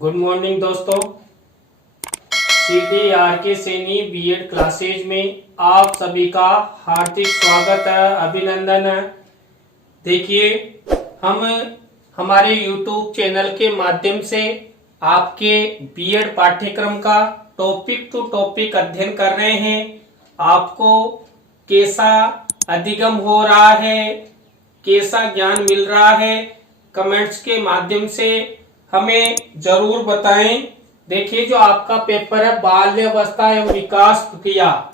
Good morning दोस्तों। CD are के Saini BEd classes में आप सभी का हार्दिक स्वागत है, अभिनंदन है। देखिए, हम हमारे YouTube चैनल के माध्यम से आपके बीएड पाठ्यक्रम का टॉपिक टू टॉपिक अध्ययन कर रहे हैं। आपको कैसा अधिगम हो रहा है, कैसा ज्ञान मिल रहा है, कमेंट्स के माध्यम से हमें जरूर बताएं। देखिए, जो आपका पेपर है बाल्यावस्था एवं विकास प्रक्रिया,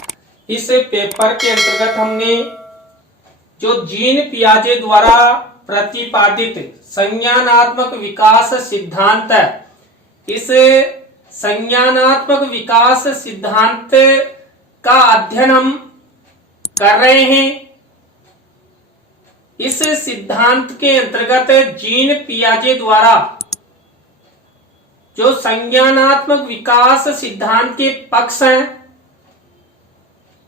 इस पेपर के अंतर्गत हमने जो जीन पियाजे द्वारा प्रतिपादित संज्ञानात्मक विकास सिद्धांत है, इस संज्ञानात्मक विकास सिद्धांत का अध्ययन हम कर रहे हैं। इस सिद्धांत के अंतर्गत जीन पियाजे द्वारा जो संज्ञानात्मक विकास सिद्धांत के पक्ष हैं,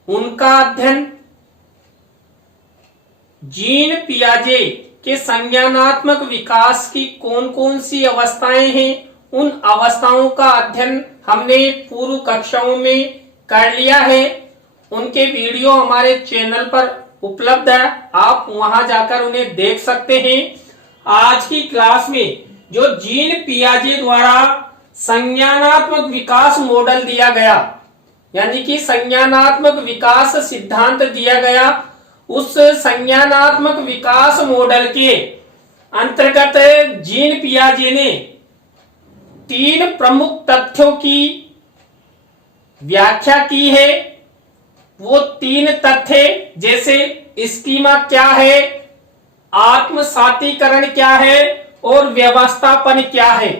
उनका अध्ययन, जीन पियाजे के संज्ञानात्मक विकास की कौन कौन सी अवस्थाएं हैं, उन अवस्थाओं का अध्ययन हमने पूर्व कक्षाओं में कर लिया है। उनके वीडियो हमारे चैनल पर उपलब्ध है, आप वहां जाकर उन्हें देख सकते हैं। आज की क्लास में जो जीन पियाजे द्वारा संज्ञानात्मक विकास मॉडल दिया गया, यानी कि संज्ञानात्मक विकास सिद्धांत दिया गया, उस संज्ञानात्मक विकास मॉडल के अंतर्गत जीन पियाजे ने 3 प्रमुख तथ्यों की व्याख्या की है। वो 3 तथ्य जैसे स्कीमा क्या है, आत्मसातीकरण क्या है और व्यवस्थापन क्या है,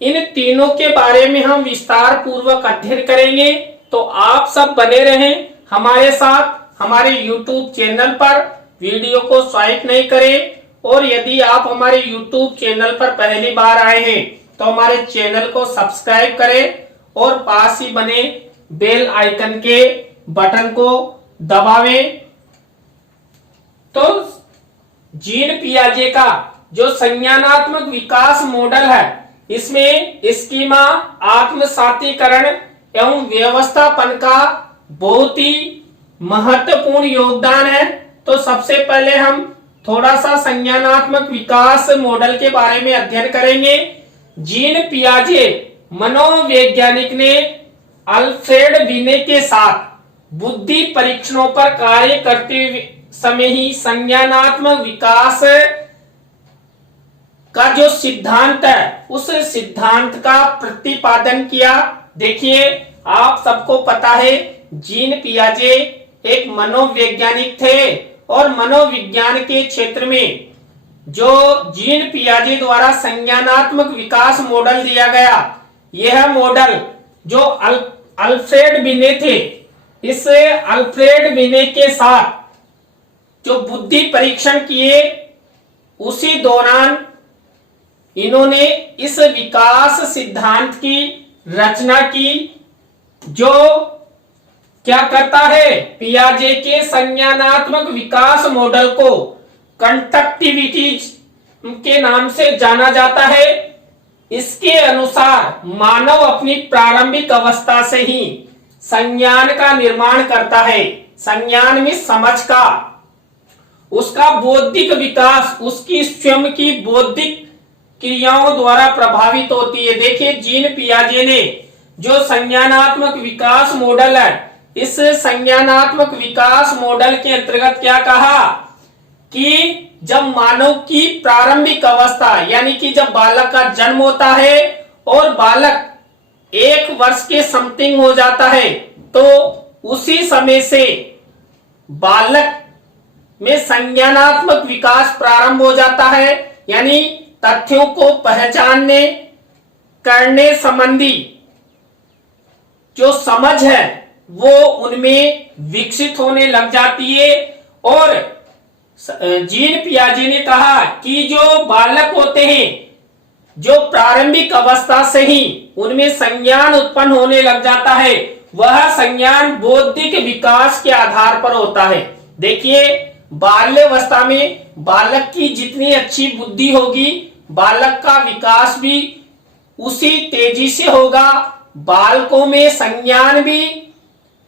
इन तीनों के बारे में हम विस्तार पूर्वक अध्ययन करेंगे। तो आप सब बने रहें हमारे साथ। हमारे YouTube चैनल पर वीडियो को स्वाइप नहीं करें, और यदि आप हमारे YouTube चैनल पर पहली बार आए हैं तो हमारे चैनल को सब्सक्राइब करें और पास ही बने बेल आइकन के बटन को दबावें। तो जीन पियाजे का जो संज्ञानात्मक विकास मॉडल है, इसमें स्कीमा, आत्मसातीकरण एवं व्यवस्थापन का बहुत ही महत्वपूर्ण योगदान है। तो सबसे पहले हम थोड़ा सा संज्ञानात्मक विकास मॉडल के बारे में अध्ययन करेंगे। जीन पियाजे मनोवैज्ञानिक ने अल्फ्रेड बिने के साथ बुद्धि परीक्षणों पर कार्य करते समय ही संज्ञानात्मक विकास का जो सिद्धांत है, उस सिद्धांत का प्रतिपादन किया। देखिए, आप सबको पता है जीन पियाजे एक मनोवैज्ञानिक थे, और मनोविज्ञान के क्षेत्र में जो जीन पियाजे द्वारा संज्ञानात्मक विकास मॉडल दिया गया, यह मॉडल जो अल्फ्रेड बिने थे, इस अल्फ्रेड बिने के साथ जो बुद्धि परीक्षण किए, उसी दौरान इन्होंने इस विकास सिद्धांत की रचना की, जो क्या करता है, पियाजे के संज्ञानात्मक विकास मॉडल को कंडक्टिविटी के नाम से जाना जाता है। इसके अनुसार मानव अपनी प्रारंभिक अवस्था से ही संज्ञान का निर्माण करता है। संज्ञान में समझ का, उसका बौद्धिक विकास उसकी स्वयं की बौद्धिक क्रियाओं द्वारा प्रभावित होती है। देखिए, जीन पियाजे ने जो संज्ञानात्मक विकास मॉडल है, इस संज्ञानात्मक विकास मॉडल के अंतर्गत क्या कहा कि जब मानव की प्रारंभिक अवस्था, यानी कि जब बालक का जन्म होता है और बालक 1 वर्ष के समथिंग हो जाता है, तो उसी समय से बालक में संज्ञानात्मक विकास प्रारंभ हो जाता है। यानी तथ्यों को पहचानने करने संबंधी जो समझ है, वो उनमें विकसित होने लग जाती है। और जीन पियाजे ने कहा कि जो बालक होते हैं, जो प्रारंभिक अवस्था से ही उनमें संज्ञान उत्पन्न होने लग जाता है, वह संज्ञान बौद्धिक विकास के आधार पर होता है। देखिए, बाल्यावस्था में बालक की जितनी अच्छी बुद्धि होगी, बालक का विकास भी उसी तेजी से होगा। बालकों में संज्ञान भी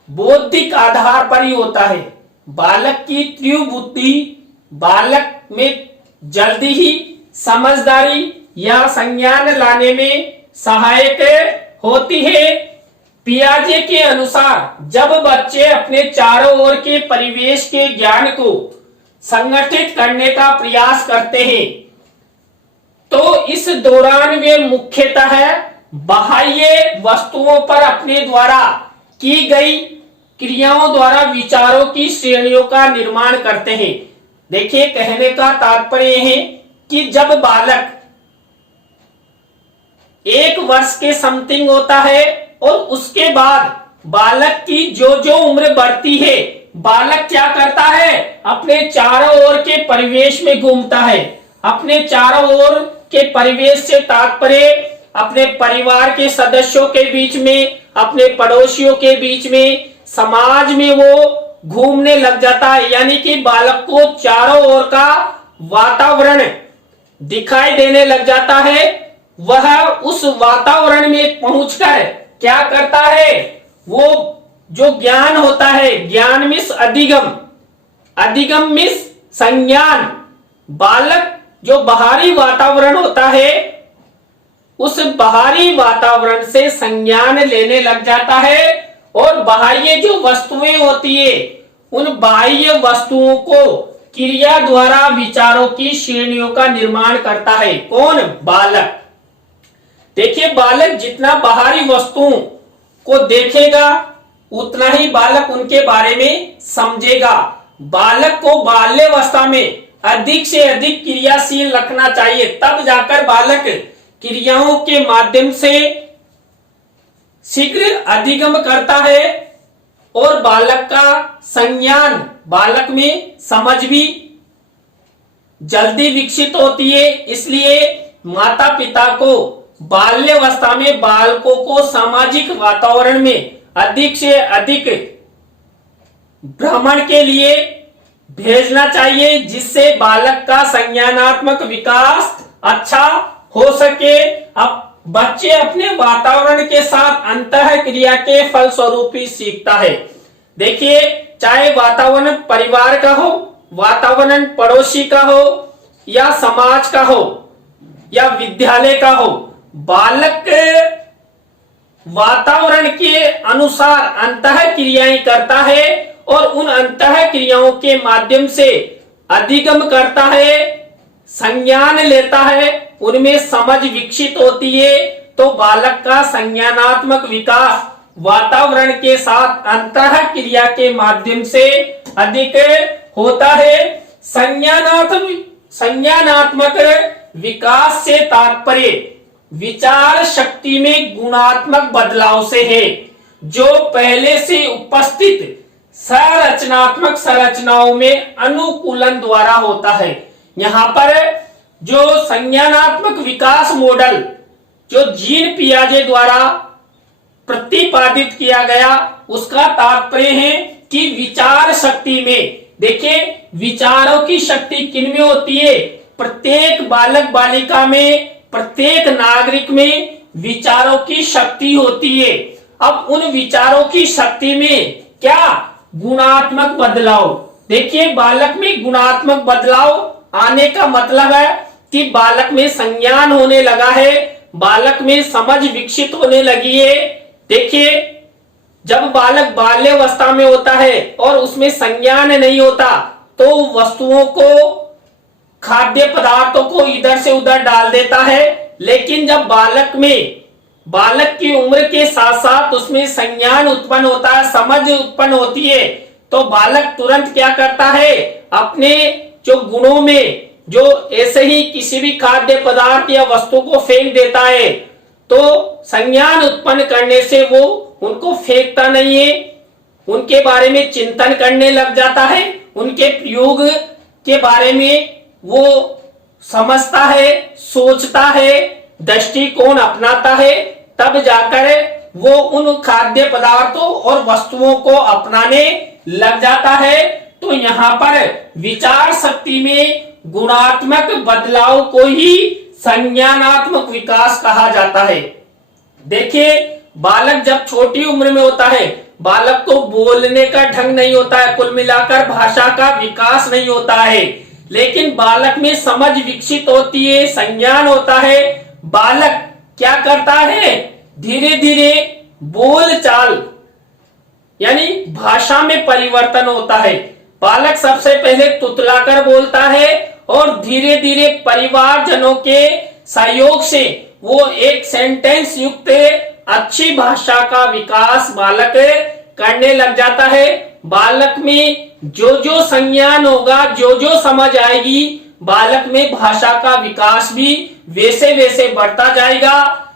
बौद्धिक आधार पर ही होता है। बालक की तीव्र बुद्धि बालक में जल्दी ही समझदारी या संज्ञान लाने में सहायक होती है। पियाजे के अनुसार जब बच्चे अपने चारों ओर के परिवेश के ज्ञान को संगठित करने का प्रयास करते हैं तो इस दौरान वे मुख्यतः बाह्य वस्तुओं पर अपने द्वारा की गई क्रियाओं द्वारा विचारों की श्रेणियों का निर्माण करते हैं। देखिए, कहने का तात्पर्य है कि जब बालक 1 वर्ष के समथिंग होता है और उसके बाद बालक की जो जो उम्र बढ़ती है, बालक क्या करता है, अपने चारों ओर के परिवेश में घूमता है। अपने चारों ओर के परिवेश से तात्पर्य अपने परिवार के सदस्यों के बीच में, अपने पड़ोसियों के बीच में, समाज में वो घूमने लग जाता है। यानी कि बालक को चारों ओर का वातावरण दिखाई देने लग जाता है। वह उस वातावरण में पहुंचकर क्या करता है, वो जो ज्ञान होता है, ज्ञान मिस अधिगम, अधिगम मिस संज्ञान। बालक जो बाहरी वातावरण होता है उस बाहरी वातावरण से संज्ञान लेने लग जाता है और बाह्य जो वस्तुएं होती है उन बाह्य वस्तुओं को क्रिया द्वारा विचारों की श्रेणियों का निर्माण करता है। कौन? बालक। देखिए, बालक जितना बाहरी वस्तुओं को देखेगा उतना ही बालक उनके बारे में समझेगा। बालक को बाल्यावस्था में अधिक से अधिक क्रियाशील रखना चाहिए, तब जाकर बालक क्रियाओं के माध्यम से शीघ्र अधिगम करता है और बालक का संज्ञान, बालक में समझ भी जल्दी विकसित होती है। इसलिए माता पिता को बाल्यावस्था में बालकों को सामाजिक वातावरण में अधिक से अधिक भ्रमण के लिए भेजना चाहिए, जिससे बालक का संज्ञानात्मक विकास अच्छा हो सके। अब बच्चे अपने वातावरण के साथ अंतः क्रिया के फलस्वरूप ही सीखता है। देखिए, चाहे वातावरण परिवार का हो, वातावरण पड़ोसी का हो या समाज का हो या विद्यालय का हो, बालक वातावरण के अनुसार अंतः क्रियाएं करता है और उन अंतः क्रियाओं के माध्यम से अधिगम करता है, संज्ञान लेता है, उनमें समझ विकसित होती है। तो बालक का संज्ञानात्मक विकास वातावरण के साथ अंतः क्रिया के माध्यम से अधिक होता है। संज्ञानात्मक विकास से तात्पर्य विचार शक्ति में गुणात्मक बदलाव से है, जो पहले से उपस्थित संरचनात्मक संरचनाओं में अनुकूलन द्वारा होता है। यहाँ पर जो संज्ञानात्मक विकास मॉडल जो जीन पियाजे द्वारा प्रतिपादित किया गया, उसका तात्पर्य है कि विचार शक्ति में, देखिए विचारों की शक्ति किनमें होती है, प्रत्येक बालक बालिका में, प्रत्येक नागरिक में विचारों की शक्ति होती है। अब उन विचारों की शक्ति में क्या गुणात्मक बदलाव, देखिए बालक में गुणात्मक बदलाव आने का मतलब है कि बालक में संज्ञान होने लगा है, बालक में समझ विकसित होने लगी है। देखिए, जब बालक बाल्यावस्था में होता है और उसमें संज्ञान नहीं होता तो वस्तुओं को, खाद्य पदार्थों को इधर से उधर डाल देता है। लेकिन जब बालक की उम्र के साथ साथ उसमें संज्ञान उत्पन्न होता है, समझ उत्पन्न होती है, तो बालक तुरंत क्या करता है, अपने जो गुणों में, जो ऐसे ही किसी भी खाद्य पदार्थ या वस्तु को फेंक देता है, तो संज्ञान उत्पन्न करने से वो उनको फेंकता नहीं है, उनके बारे में चिंतन करने लग जाता है, उनके प्रयोग के बारे में वो समझता है, सोचता है, दृष्टिकोण अपनाता है, तब जाकर वो उन खाद्य पदार्थों और वस्तुओं को अपनाने लग जाता है। तो यहाँ पर विचार शक्ति में गुणात्मक बदलाव को ही संज्ञानात्मक विकास कहा जाता है। देखिए, बालक जब छोटी उम्र में होता है, बालक को बोलने का ढंग नहीं होता है, कुल मिलाकर भाषा का विकास नहीं होता है, लेकिन बालक में समझ विकसित होती है, संज्ञान होता है। बालक क्या करता है, धीरे धीरे बोल चाल यानी भाषा में परिवर्तन होता है। बालक सबसे पहले तुतलाकर बोलता है और धीरे धीरे परिवारजनों के सहयोग से वो एक सेंटेंस युक्त अच्छी भाषा का विकास बालक करने लग जाता है। बालक में जो जो संज्ञान होगा, जो जो समझ आएगी, बालक में भाषा का विकास भी वैसे वैसे बढ़ता जाएगा।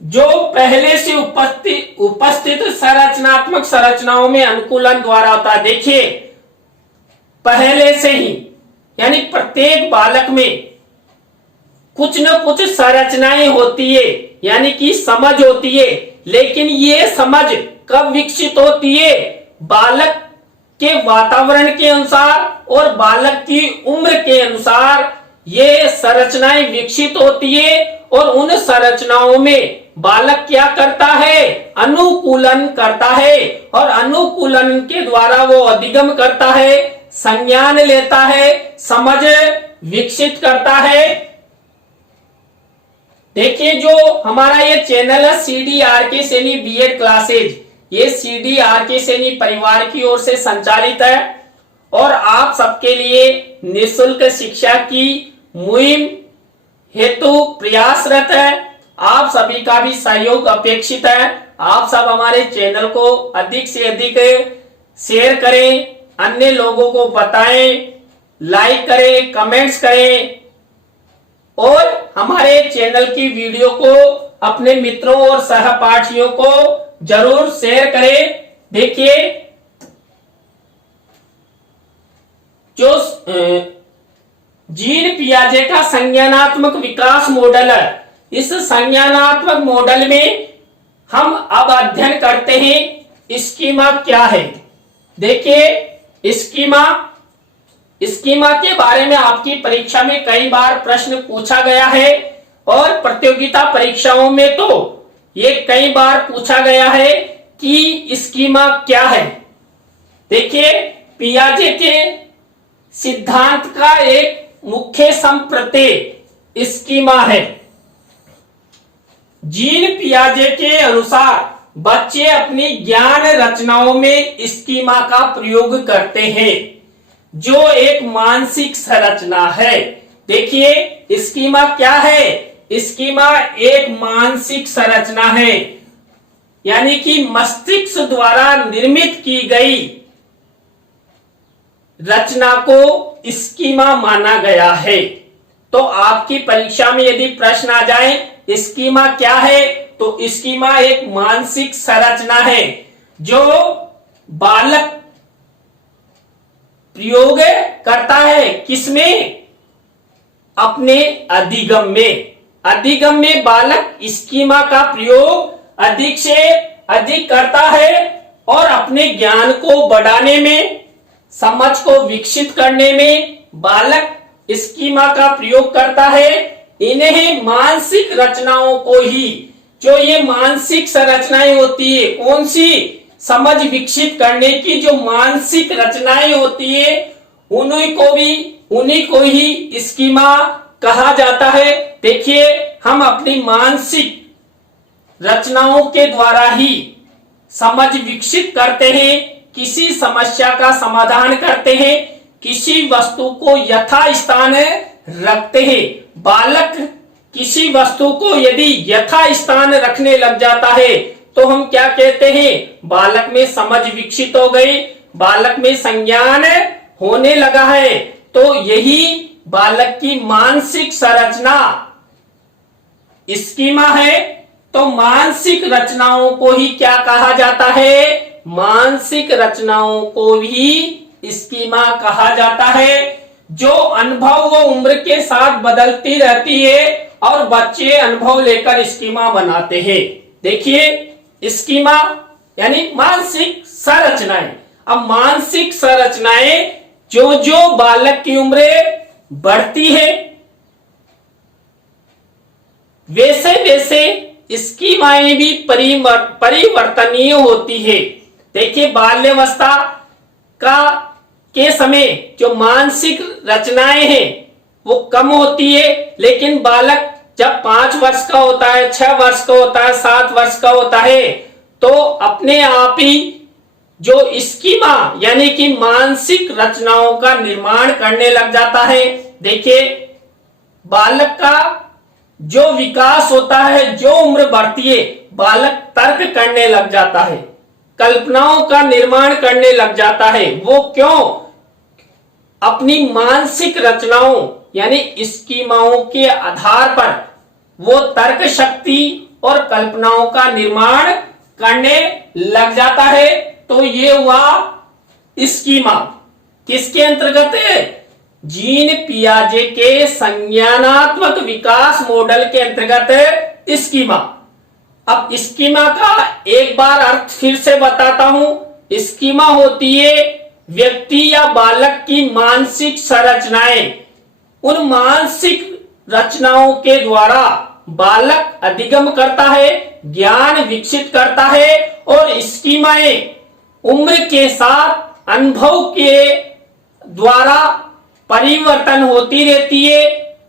जो पहले से उपस्थित संरचनात्मक संरचनाओं में अनुकूलन द्वारा होता है। देखिए, पहले से ही यानी प्रत्येक बालक में कुछ न कुछ संरचनाएं होती है, यानी कि समझ होती है, लेकिन ये समझ कब विकसित होती है, बालक के वातावरण के अनुसार और बालक की उम्र के अनुसार ये संरचनाएं विकसित होती है। और उन संरचनाओं में बालक क्या करता है, अनुकूलन करता है, और अनुकूलन के द्वारा वो अधिगम करता है, संज्ञान लेता है, समझ विकसित करता है। देखिए, जो हमारा ये चैनल है CDRK सैनी बीएड क्लासेज, ये CDRK सैनी परिवार की ओर से संचालित है और आप सबके लिए निःशुल्क शिक्षा की मुहिम हेतु प्रयासरत है। आप सभी का भी सहयोग अपेक्षित है। आप सब हमारे चैनल को अधिक से अधिक शेयर करें, अन्य लोगों को बताएं, लाइक करें, कमेंट्स करें और हमारे चैनल की वीडियो को अपने मित्रों और सहपाठियों को जरूर शेयर करें। देखिए, जो जीन पियाजे का संज्ञानात्मक विकास मॉडल है, इस संज्ञानात्मक मॉडल में हम अब अध्ययन करते हैं स्कीमा क्या है। देखिए, स्कीमा के बारे में आपकी परीक्षा में कई बार प्रश्न पूछा गया है और प्रतियोगिता परीक्षाओं में तो ये कई बार पूछा गया है कि स्कीमा क्या है। देखिए, पियाजे के सिद्धांत का एक मुख्य संप्रत्यय स्कीमा है। जीन पियाजे के अनुसार बच्चे अपनी ज्ञान रचनाओं में स्कीमा का प्रयोग करते हैं, जो एक मानसिक संरचना है। देखिए, स्कीमा क्या है, स्कीमा एक मानसिक संरचना है, यानी कि मस्तिष्क द्वारा निर्मित की गई रचना को स्कीमा माना गया है। तो आपकी परीक्षा में यदि प्रश्न आ जाए स्कीमा क्या है, तो स्कीमा एक मानसिक संरचना है जो बालक प्रयोग करता है। किसमें, अपने अधिगम में। अधिगम में बालक स्कीमा का प्रयोग अधिक से अधिक करता है और अपने ज्ञान को बढ़ाने में, समझ को विकसित करने में बालक स्कीमा का प्रयोग करता है। इन्हें मानसिक रचनाओं को ही, जो ये मानसिक संरचनाएं होती है, कौन सी, समझ विकसित करने की जो मानसिक रचनाएं होती है, उन्हीं को ही स्कीमा कहा जाता है। देखिए, हम अपनी मानसिक रचनाओं के द्वारा ही समझ विकसित करते हैं, किसी समस्या का समाधान करते हैं, किसी वस्तु को यथास्थान रखते हैं। बालक किसी वस्तु को यदि यथास्थान रखने लग जाता है तो हम क्या कहते हैं, बालक में समझ विकसित हो गई, बालक में संज्ञान होने लगा है। तो यही बालक की मानसिक संरचना स्कीमा है। तो मानसिक रचनाओं को ही क्या कहा जाता है, मानसिक रचनाओं को ही स्कीमा कहा जाता है, जो अनुभव व उम्र के साथ बदलती रहती है और बच्चे अनुभव लेकर स्कीमा बनाते हैं। देखिए, स्कीमा यानी मानसिक संरचनाएं। अब मानसिक संरचनाएं जो जो बालक की उम्र बढ़ती है, वैसे वैसे स्कीमाएं भी परिवर्तनीय होती है। देखिए, बाल्यावस्था का के समय जो मानसिक रचनाएं हैं वो कम होती है, लेकिन बालक जब 5 वर्ष का होता है, 6 वर्ष का होता है, 7 वर्ष का होता है, तो अपने आप ही जो स्कीमा यानी कि मानसिक रचनाओं का निर्माण करने लग जाता है। देखिए, बालक का जो विकास होता है, जो उम्र बढ़ती है, बालक तर्क करने लग जाता है, कल्पनाओं का निर्माण करने लग जाता है। वो क्यों? अपनी मानसिक रचनाओं यानी स्कीमाओं के आधार पर वो तर्क शक्ति और कल्पनाओं का निर्माण करने लग जाता है। तो ये हुआ स्कीमा। किसके अंतर्गत है? जीन पियाजे के संज्ञानात्मक विकास मॉडल के अंतर्गत स्कीमा। अब स्कीमा का एक बार अर्थ फिर से बताता हूं। स्कीमा होती है व्यक्ति या बालक की मानसिक संरचनाएं। उन मानसिक रचनाओं के द्वारा बालक अधिगम करता है, ज्ञान विकसित करता है, और स्कीमाएं उम्र के साथ अनुभव के द्वारा परिवर्तन होती रहती है,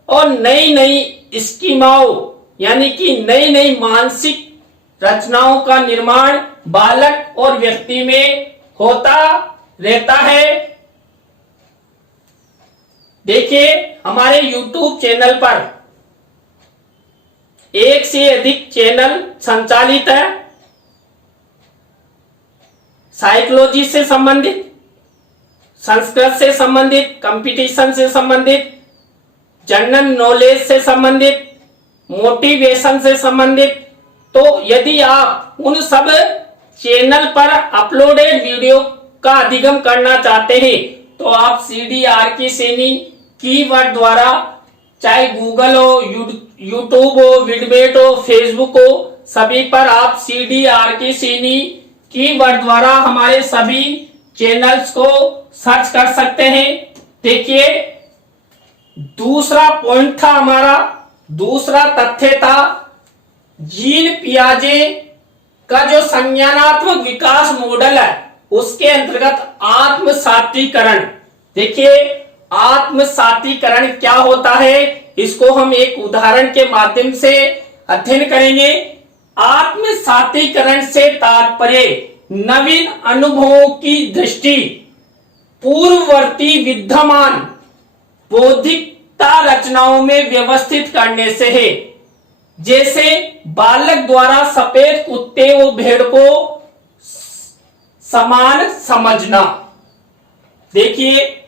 और नई नई स्कीमाओं यानी कि नई नई मानसिक रचनाओं का निर्माण बालक और व्यक्ति में होता रहता है। देखिए, हमारे YouTube चैनल पर एक से अधिक चैनल संचालित है। साइकोलॉजी से संबंधित, संस्कृत से संबंधित, कंपटीशन से संबंधित, जनरल नॉलेज से संबंधित, मोटिवेशन से संबंधित। तो यदि आप उन सब चैनल पर अपलोडेड वीडियो का अधिगम करना चाहते हैं तो आप CDR की श्रेणी कीवर्ड द्वारा, चाहे गूगल हो, यूट्यूब हो, विडमेट हो, फेसबुक हो, सभी पर आप CDR की श्रेणी कीवर्ड द्वारा हमारे सभी चैनल्स को सर्च कर सकते हैं। देखिए, दूसरा पॉइंट था हमारा, दूसरा तथ्य था जीन पियाजे का जो संज्ञानात्मक विकास मॉडल है उसके अंतर्गत आत्मसातीकरण। देखिए, आत्मसातीकरण क्या होता है, इसको हम एक उदाहरण के माध्यम से अध्ययन करेंगे। आत्मसातीकरण से तात्पर्य नवीन अनुभवों की दृष्टि पूर्ववर्ती विद्यमान बौद्धिकता रचनाओं में व्यवस्थित करने से है। जैसे बालक द्वारा सफेद कुत्ते व भेड़ को समान समझना। देखिए,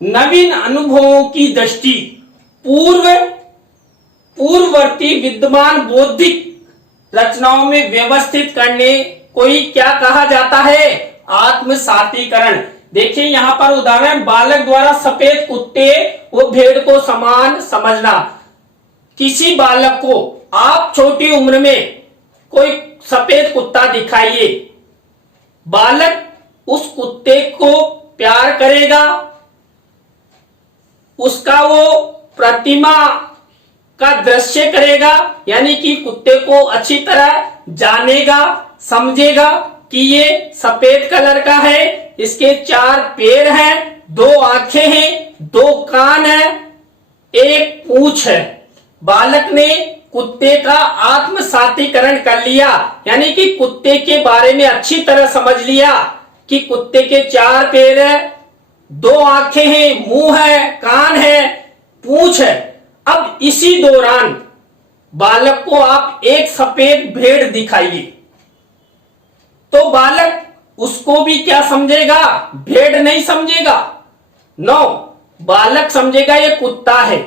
नवीन अनुभवों की दृष्टि पूर्ववर्ती विद्यमान बौद्धिक रचनाओं में व्यवस्थित करने को ही क्या कहा जाता है? आत्मसातीकरण। देखिए, यहां पर उदाहरण, बालक द्वारा सफेद कुत्ते व भेड़ को समान समझना। किसी बालक को आप छोटी उम्र में कोई सफेद कुत्ता दिखाइए, बालक उस कुत्ते को प्यार करेगा, उसका वो प्रतिमा का दृश्य करेगा, यानी कि कुत्ते को अच्छी तरह जानेगा, समझेगा कि ये सफेद कलर का है, इसके 4 पैर हैं, 2 आंखें हैं, 2 कान हैं, 1 पूंछ है। बालक ने कुत्ते का आत्मसातीकरण कर लिया, यानी कि कुत्ते के बारे में अच्छी तरह समझ लिया कि कुत्ते के 4 पैर है, 2 आंखें हैं, मुंह है, कान है, पूंछ है। अब इसी दौरान बालक को आप एक सफेद भेड़ दिखाइए तो बालक उसको भी क्या समझेगा? भेड़ नहीं समझेगा, नो, बालक समझेगा ये कुत्ता है।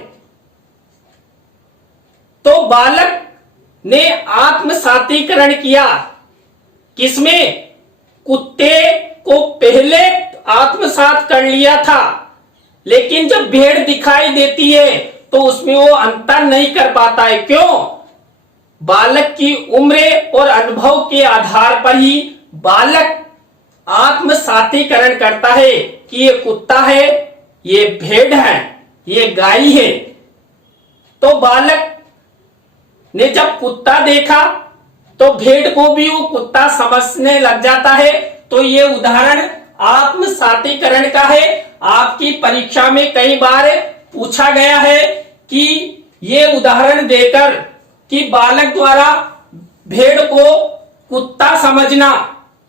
तो बालक ने आत्मसातीकरण किया, किसमें? कुत्ते को पहले आत्मसात कर लिया था, लेकिन जब भेड़ दिखाई देती है तो उसमें वो अंतर नहीं कर पाता है। क्यों? बालक की उम्र और अनुभव के आधार पर ही बालक आत्मसातीकरण करता है कि ये कुत्ता है, ये भेड़ है, ये गाय है। तो बालक ने जब कुत्ता देखा तो भेड़ को भी वो कुत्ता समझने लग जाता है। तो ये उदाहरण आत्म सातीकरण का है। आपकी परीक्षा में कई बार पूछा गया है कि ये उदाहरण देकर कि बालक द्वारा भेड़ को कुत्ता समझना,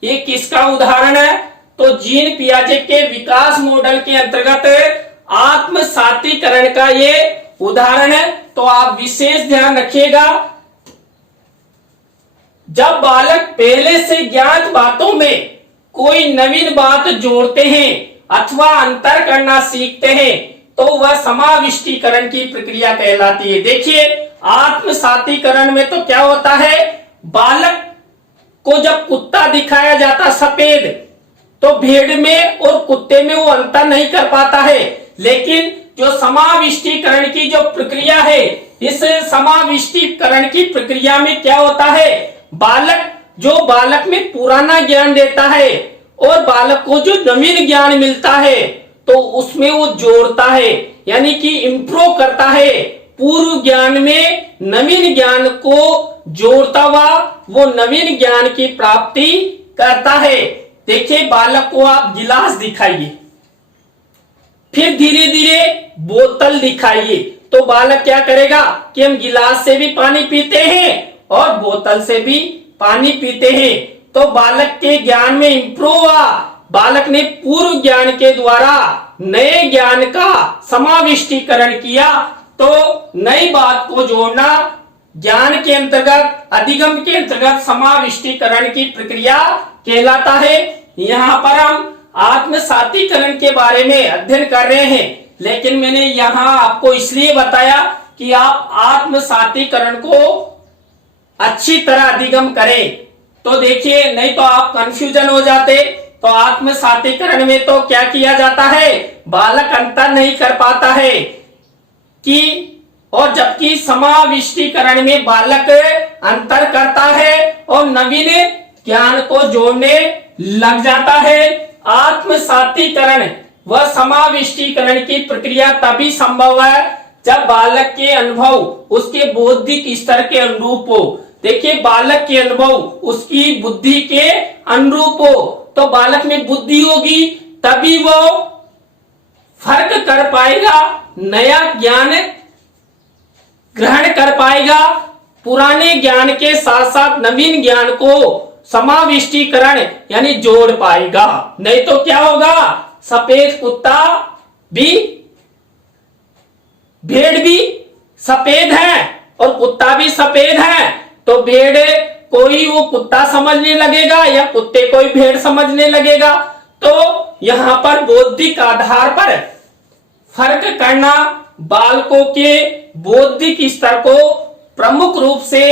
ये किसका उदाहरण है? तो जीन पियाजे के विकास मॉडल के अंतर्गत आत्म सातीकरण का ये उदाहरण है। तो आप विशेष ध्यान रखिएगा, जब बालक पहले से ज्ञात बातों में कोई नवीन बात जोड़ते हैं अथवा अंतर करना सीखते हैं तो वह समाविष्टीकरण की प्रक्रिया कहलाती है। देखिए, आत्म सातीकरण में तो क्या होता है, बालक को जब कुत्ता दिखाया जाता सफेद, तो भेड़ में और कुत्ते में वो अंतर नहीं कर पाता है। लेकिन जो समाविष्टीकरण की जो प्रक्रिया है, इस समाविष्टीकरण की प्रक्रिया में क्या होता है, बालक में पुराना ज्ञान देता है और बालक को जो नवीन ज्ञान मिलता है तो उसमें वो जोड़ता है, यानी कि इंप्रूव करता है। पूर्व ज्ञान में नवीन ज्ञान को जोड़ता हुआ वो नवीन ज्ञान की प्राप्ति करता है। देखिए, बालक को आप गिलास दिखाइए, फिर धीरे धीरे बोतल दिखाइए, तो बालक क्या करेगा कि हम गिलास से भी पानी पीते हैं और बोतल से भी पानी पीते हैं। तो बालक के ज्ञान में इंप्रूव हुआ, बालक ने पूर्व ज्ञान के द्वारा नए ज्ञान का समाविष्टीकरण किया। तो नई बात को जोड़ना ज्ञान के अंतर्गत, अधिगम के अंतर्गत समाविष्टीकरण की प्रक्रिया कहलाता है। यहाँ पर हम आत्म सातीकरण के बारे में अध्ययन कर रहे हैं, लेकिन मैंने यहाँ आपको इसलिए बताया कि आप आत्म सातीकरण को अच्छी तरह अधिगम करें। तो देखिए, नहीं तो आप कंफ्यूजन हो जाते। तो आत्म सातीकरण में तो क्या किया जाता है, बालक अंतर नहीं कर पाता है कि, और जबकि समाविष्टीकरण में बालक अंतर करता है और नवीन ज्ञान को जोड़ने लग जाता है। आत्म सातीकरण व समाविष्टीकरण की प्रक्रिया तभी संभव है जब बालक के अनुभव उसके बौद्धिक स्तर के अनुरूप हो। देखिए, बालक के अनुभव उसकी बुद्धि के अनुरूप हो, तो बालक में बुद्धि होगी तभी वो फर्क कर पाएगा, नया ज्ञान ग्रहण कर पाएगा, पुराने ज्ञान के साथ साथ नवीन ज्ञान को समाविष्टीकरण यानी जोड़ पाएगा। नहीं तो क्या होगा, सफेद कुत्ता भी, भेड़ भी सफेद है और कुत्ता भी सफेद है, तो भेड़ कोई वो कुत्ता समझने लगेगा या कुत्ते कोई भेड़ समझने लगेगा। तो यहाँ पर बौद्धिक आधार पर फर्क करना बालकों के बौद्धिक स्तर को प्रमुख रूप से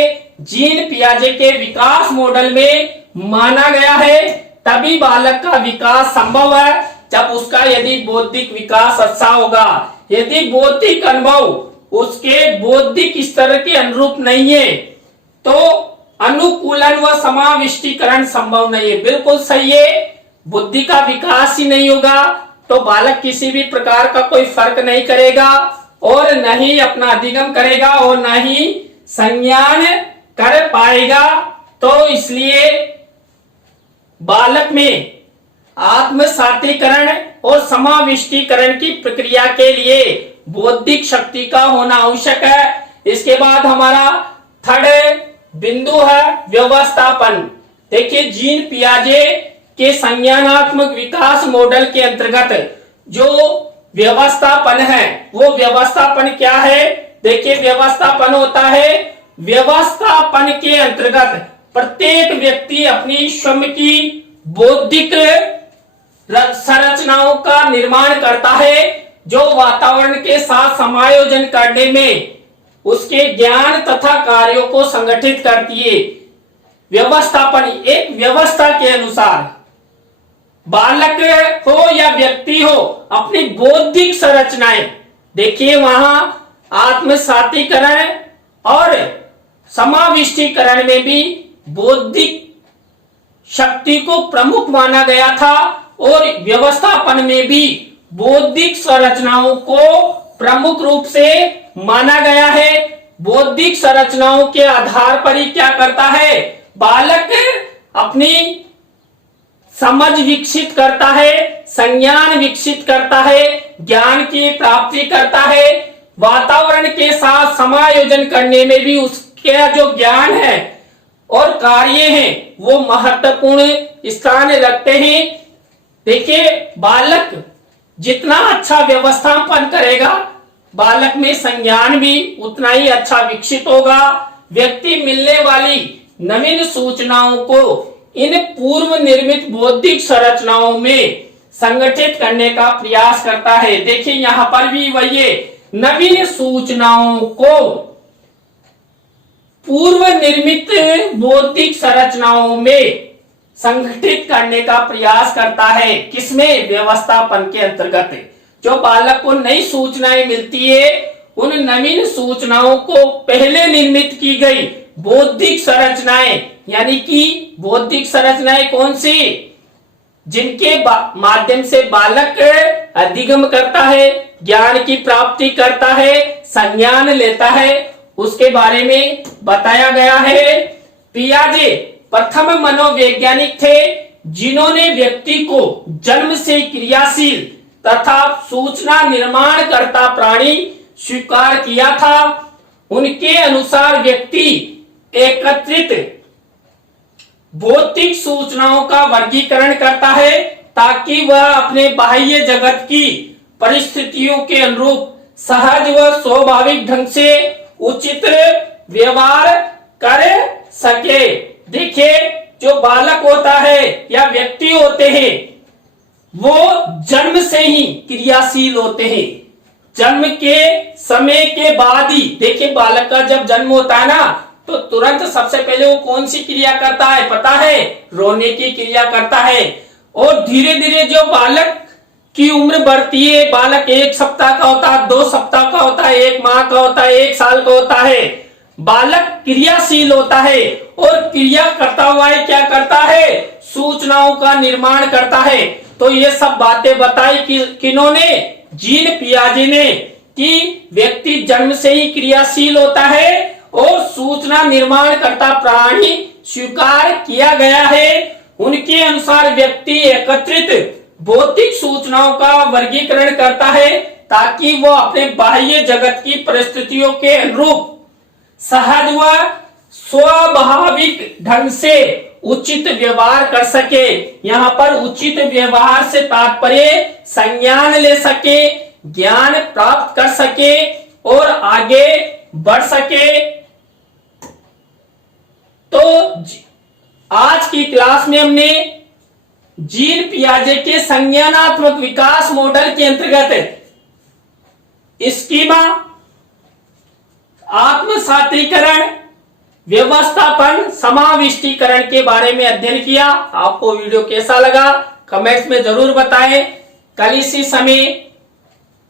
जीन पियाजे के विकास मॉडल में माना गया है। तभी बालक का विकास संभव है जब उसका यदि बौद्धिक विकास अच्छा होगा। यदि बौद्धिक अनुभव उसके बौद्धिक स्तर के अनुरूप नहीं है तो अनुकूलन व समाविष्टीकरण संभव नहीं है। बिल्कुल सही है, बुद्धि का विकास ही नहीं होगा तो बालक किसी भी प्रकार का कोई फर्क नहीं करेगा और न ही अपना अधिगम करेगा और न ही संज्ञान कर पाएगा। तो इसलिए बालक में आत्म सातीकरण और समाविष्टीकरण की प्रक्रिया के लिए बौद्धिक शक्ति का होना आवश्यक है। इसके बाद हमारा थर्ड बिंदु है व्यवस्थापन। देखिए, जीन पियाजे के संज्ञानात्मक विकास मॉडल के अंतर्गत जो व्यवस्थापन है, वो व्यवस्थापन क्या है? देखिए, व्यवस्थापन होता है, व्यवस्थापन के अंतर्गत प्रत्येक व्यक्ति अपनी स्वयं की बौद्धिक संरचनाओं का निर्माण करता है जो वातावरण के साथ समायोजन करने में उसके ज्ञान तथा कार्यों को संगठित करती है। व्यवस्थापन एक व्यवस्था के अनुसार बालक हो या व्यक्ति हो अपनी बौद्धिक संरचनाएं, देखिए वहां आत्म सातीकरण और समाविष्टीकरण में भी बौद्धिक शक्ति को प्रमुख माना गया था और व्यवस्थापन में भी बौद्धिक संरचनाओं को प्रमुख रूप से माना गया है। बौद्धिक संरचनाओं के आधार पर ही क्या करता है, बालक अपनी समझ विकसित करता है, संज्ञान विकसित करता है, ज्ञान की प्राप्ति करता है। वातावरण के साथ समायोजन करने में भी उसका जो ज्ञान है और कार्य हैं वो महत्वपूर्ण स्थान रखते हैं। देखिए, बालक जितना अच्छा व्यवस्थापन करेगा, बालक में संज्ञान भी उतना ही अच्छा विकसित होगा। व्यक्ति मिलने वाली नवीन सूचनाओं को इन पूर्व निर्मित बौद्धिक संरचनाओं में संगठित करने का प्रयास करता है। देखिए, यहां पर भी वही है, नवीन सूचनाओं को पूर्व निर्मित बौद्धिक संरचनाओं में संगठित करने का प्रयास करता है। किसमें? व्यवस्थापन के अंतर्गत। जो बालक को नई सूचनाएं मिलती है, उन नवीन सूचनाओं को पहले निर्मित की गई बौद्धिक संरचनाएं, यानी कि बौद्धिक संरचनाएं कौन सी? जिनके माध्यम से बालक अधिगम करता है, ज्ञान की प्राप्ति करता है, संज्ञान लेता है, उसके बारे में बताया गया है। पियाजे प्रथम मनोवैज्ञानिक थे जिन्होंने व्यक्ति को जन्म से क्रियाशील तथा सूचना निर्माण करता प्राणी स्वीकार किया था। उनके अनुसार व्यक्ति एकत्रित भौतिक सूचनाओं का वर्गीकरण करता है ताकि वह अपने बाह्य जगत की परिस्थितियों के अनुरूप सहज व स्वाभाविक ढंग से उचित व्यवहार कर सके। देखिए, जो बालक होता है या व्यक्ति होते हैं वो जन्म से ही क्रियाशील होते हैं। जन्म के समय के बाद ही, देखिए, बालक का जब जन्म होता है ना, तो तुरंत सबसे पहले वो कौन सी क्रिया करता है पता है? रोने की क्रिया करता है। और धीरे धीरे जो बालक की उम्र बढ़ती है, बालक 1 सप्ताह का होता है, 2 सप्ताह का होता है, 1 माह का होता है, 1 साल का होता है, बालक क्रियाशील होता है और क्रिया करता हुआ क्या करता है? सूचनाओं का निर्माण करता है। तो ये सब बातें बताई कि किन्होंने? जीन पियाजे ने, कि व्यक्ति जन्म से ही क्रियाशील होता है और सूचना निर्माण करता प्राणी स्वीकार किया गया है। उनके अनुसार व्यक्ति एकत्रित भौतिक सूचनाओं का वर्गीकरण करता है ताकि वो अपने बाह्य जगत की परिस्थितियों के अनुरूप सहज व स्वाभाविक ढंग से उचित व्यवहार कर सके। यहाँ पर उचित व्यवहार से तात्पर्य संज्ञान ले सके, ज्ञान प्राप्त कर सके और आगे बढ़ सके। तो आज की क्लास में हमने जीन पियाजे के संज्ञानात्मक विकास मॉडल के अंतर्गत स्कीमा, आत्मसात्रीकरण, व्यवस्थापन, समाविष्टीकरण के बारे में अध्ययन किया। आपको वीडियो कैसा लगा कमेंट्स में जरूर बताएं। कल इसी समय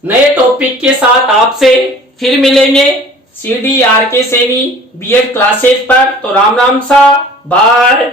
नए टॉपिक के साथ आपसे फिर मिलेंगे CDRK सैनी BEd क्लासेज पर। तो राम राम सा, बाय।